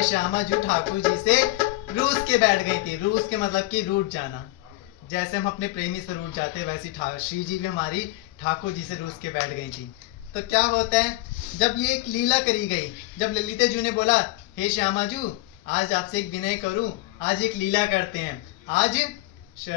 हमारी श्यामा जी ठाकुर जी से रूस के बैठ गई थी। रूस के मतलब कि रूठ जाना। जैसे हम अपने प्रेमी से रूठ जाते हैं वैसे श्री जी भी हमारी ठाकुर जी से रूस के बैठ गई थी। तो क्या होता है, जब ये एक लीला करी गई, जब ललिता जी ने बोला हे श्यामा जू आज आपसे एक विनय करूं, आज एक लीला करते हैं। आज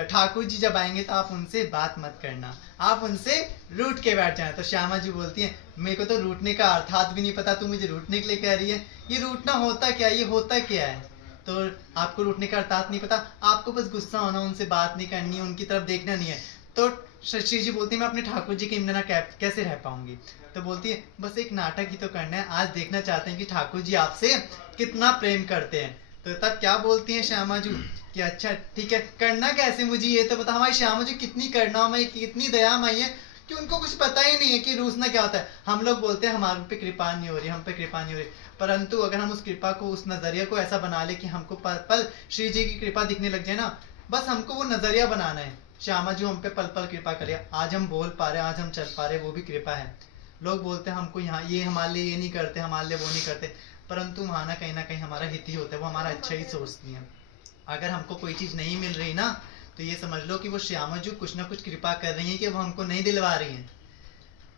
ठाकुर जी जब आएंगे तो आप उनसे बात मत करना, आप उनसे रूठ के बैठ जाना। तो श्यामा जी बोलती हैं मेरे को तो रूठने का अर्थात भी नहीं पता, तू मुझे रूठने के लिए कह रही है। ये रूठना होता क्या, ये होता क्या है? तो आपको रूठने का अर्थात नहीं पता, आपको बस गुस्सा होना, उनसे बात नहीं करनी, उनकी तरफ देखना नहीं है। तो श्री जी बोलती है मैं अपने ठाकुर जी के बिना कैसे रह पाऊंगी। तो बोलती है बस एक नाटक ही तो करना है, आज देखना चाहते हैं कि ठाकुर जी आपसे कितना प्रेम करते हैं। तो तब क्या बोलती हैं श्यामा जी कि अच्छा ठीक है, करना कैसे मुझे ये तो बता। हमारी श्यामा जी कितनी करुणामयी, कितनी दयामयी है कि उनको कुछ पता ही नहीं है कि रूसना क्या होता है। हम लोग बोलते हैं हमारे पे कृपा नहीं हो रही, हम पे कृपा नहीं हो रही, परंतु अगर हम उस कृपा को, उस नजरिए को ऐसा बना ले कि हमको पल पल श्री जी की कृपा दिखने लग जाए ना, बस हमको वो नजरिया बनाना है। श्यामा जी हम पे पल पल कृपा करे, आज हम बोल पा रहे, आज हम चल पा रहे, वो भी कृपा है। लोग बोलते हैं हमको यहाँ ये हमारे लिए ये नहीं करते, हमारे लिए वो नहीं करते, परंतु वहाँ ना कहीं हमारा हित ही होता है, वो हमारा अच्छा ही सोचती है। अगर हमको कोई चीज नहीं मिल रही ना तो ये समझ लो कि वो श्यामा जी कुछ ना कुछ कृपा कर रही है कि वो हमको नहीं दिलवा रही है।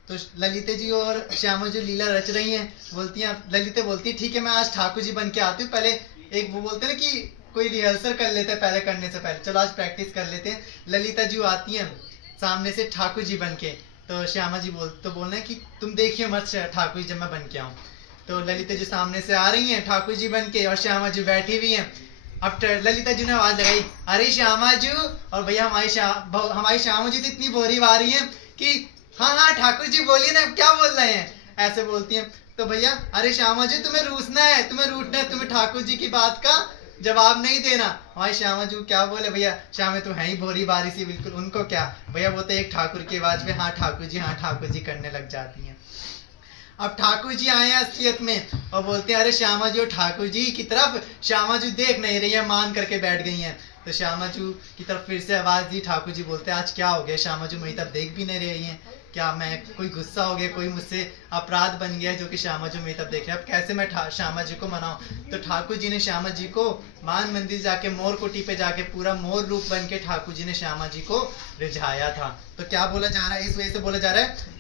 तो ललिता जी और श्यामा जी लीला रच रही हैं। बोलती हैं, ललिता बोलती है ठीक है मैं आज ठाकुर जी बन के आती हूँ, पहले एक वो बोलते हैं ना कि कोई रिहर्सल कर लेते हैं पहले करने से पहले, चलो आज प्रैक्टिस कर लेते हैं। ललिता जी आती हैं सामने से ठाकुर जी बन के, तो श्यामा जी बोल रहे हैं कि तुम देखिए मत ठाकुर जी जब मैं बन के आऊँ। तो ललिता जी सामने से आ रही हैं ठाकुर जी बन के और श्यामा जी बैठी हुई हैं। अब ललिता जी ने आवाज लगाई अरे श्यामा जी, और भैया हमारी श्यामा जी तो इतनी बोरी आ रही है कि हाँ हाँ ठाकुर जी बोलिए ना क्या बोल रहे हैं, ऐसे बोलती हैं। तो भैया अरे श्यामा जी तुम्हें रूसना है, तुम्हें रूठना है, तुम्हें ठाकुर जी की बात का जवाब नहीं देना। हमारी श्यामा जी क्या बोले, भैया श्यामा तुम है ही भोरी बारी सी बिल्कुल, उनको क्या भैया, वो तो एक ठाकुर की आवाज में हाँ ठाकुर जी करने लग जाती हैं। अब ठाकुर जी आए हैं असलियत में और बोलते हैं अरे श्यामा जी ठाकुर जी की तरफ श्यामा जी देख नहीं रही है, मान करके बैठ गई हैं। तो श्यामा जी की तरफ फिर से आवाज दी। ठाकुर जी बोलते हैं आज क्या हो गया, श्यामा जी मेरी तरफ देख भी नहीं रही हैं, क्या मैं कोई गुस्सा हो गया, कोई मुझसे अपराध बन गया जो कि श्यामा जी मेरी तरफ देख रहे हैं, अब कैसे मैं श्यामा जी को मनाऊं। तो ठाकुर जी ने श्यामा जी को मान मंदिर जाके मोर कोटी पे जाके पूरा मोर रूप बन के ठाकुर जी ने श्यामा जी को रिझाया था। तो क्या बोला जा रहा है, इस वजह से बोला जा रहा है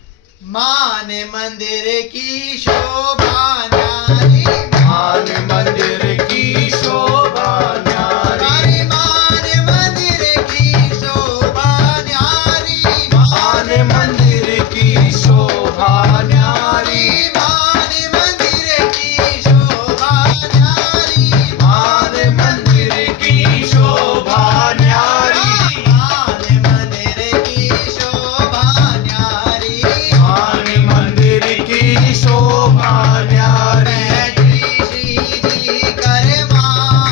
मान मंदिर की शोभा न्यारी, मान मंदिर की शोभा न्यारी, मान मंदिर की शोभा न्यारी, मान मंदिर की शोभा न्यारी, मान मंदिर की शोभा न्यारी, मान मंदिर की शोभा न्यारी, मान मंदिर की शोभा न्यारी, मान मंदिर की शोभा न्यारी। श्री जी कर मान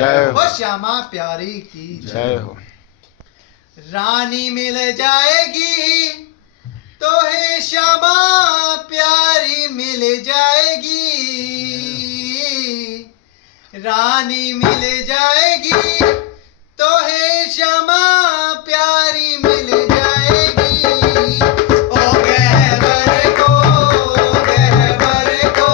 जय हो। वो श्यामा प्यारी की जय हो। रानी मिल जाएगी तो है श्यामा प्यारी मिल जाएगी, रानी मिल जाएगी तो है श्यामा प्यारी मिल जाएगी। ओ गहवर को गहवर को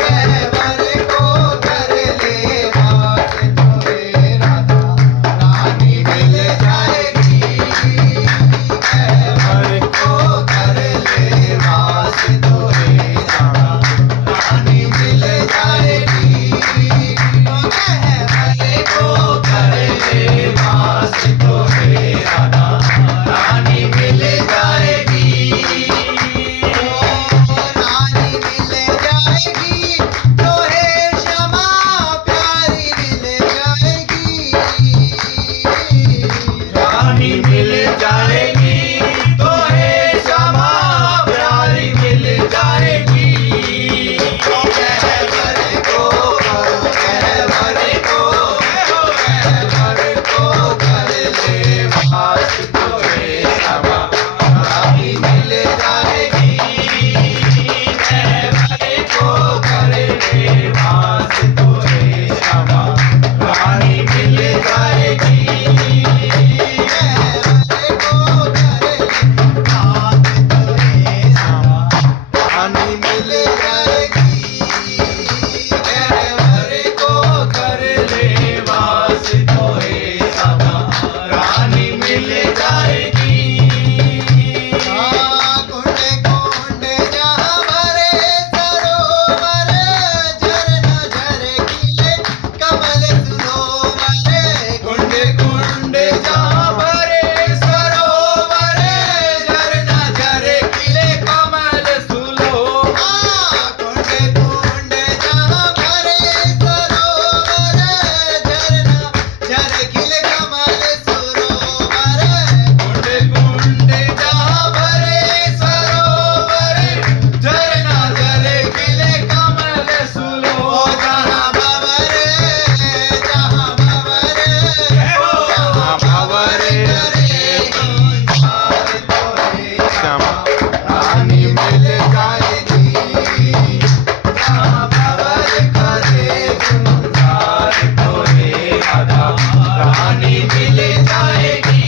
गहवर को कर ले बात तोरे राधा, रानी मिल जाएगी। गहवर को कर ले बात तोरे राधा, रानी मिल जाएगी। ओ गहवर को कर ले बात तोरे राधा, रानी मिल जाएगी। रानी मिल जाएगी तो है श्यामा प्यारी मिल जाएगी, रानी मिल जाएगी तो है श्यामा प्यारी मिल जाएगी। गहवर को गहवर को गहवर को कर ले बात तोरे श्यामा रानी मिल जाएगी। गहवर को कर ले बात तोरे श्यामा रानी मिल जाएगी। गहवर को कर ले बात तोरे श्यामा रानी मिल जाएगी। गहवर को कर ले वास तोरे श्यामा रानी मिल जाएगी। कुंड कुंड जहाँ भरे सरोवर, झरना झरकीले कमल सुनोवर। कुंड कुंड जहाँ भरे सरोवर, झरना झरकीले कमल सुलो। कुंड कुंड जहाँ भरे सरोवर, झरना झरकीले कमल सुनोवर। कुंड कुंड जहाँ भरे सरोवर, झरना झरकीले कमल सुलो। ओ जहाँ भंवर जहाँ भंवर जहाँ भंवर करे गुंजार तोरे श्यामा रानी मिल जाएगी। जहाँ भंवर करे गुंजार तोरे राधा रानी मिल जाएगी।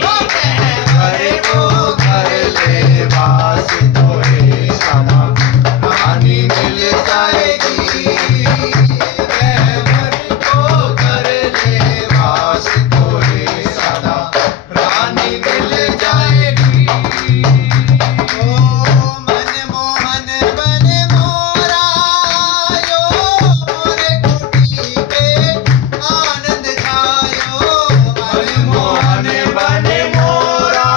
ओ गहवर को कर ले वास तोरे श्यामा रानी मिल जाएगी। गहवर को कर ले वास तोरे राधा रानी मिल जाएगी। ओ मन मोहन बन मोरा आयो, मोरे कुटी पे आनंद छायो। मन मोहन मोहन बन मोरा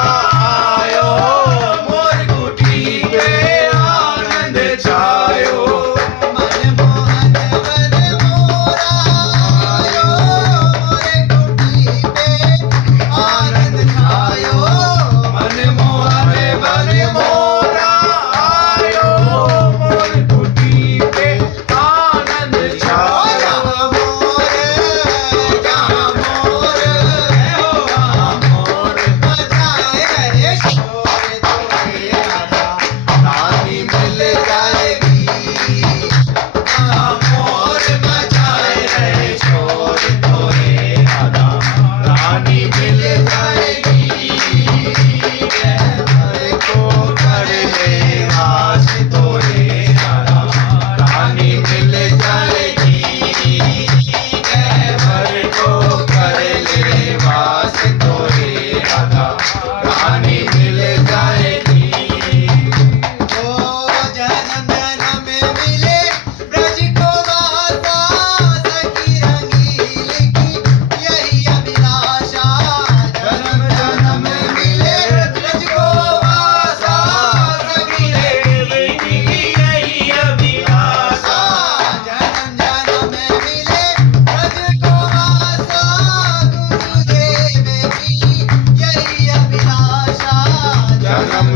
आयो, मोर कुटी पे आनंद छायो। मन मोहन बन मोरा आयो, मोरे कुटी पे आनंद छायो। मन मोहन बन मोरा आयो, मोर कुटी पे आनंद ओ छायो। जहाँ मोर जहाँ मोर जहाँ मोर बजाए रहे शोर तोरे राधा, रानी मिल जाएगी। जहाँ मोर बजाए रहे शोर तोरे राधा रानी मिल जाएगी। गहवर को कर ले वास तोरे राधा रानी मिल जाएगी। गहवर को कर ले वास तोरे राधा रानी मिल जाएगी। ओ जन्म जन्म मिले ब्रज को वासा, सखी रंगीली की यही अभिलाषा। जन्म जन्म मिले ब्रज को वासा, सखी देवी की यही अभिलाषा। जन्म जन्म मिले ब्रज को वासा, गुरुदेव की यही अभिलाषा। जन्म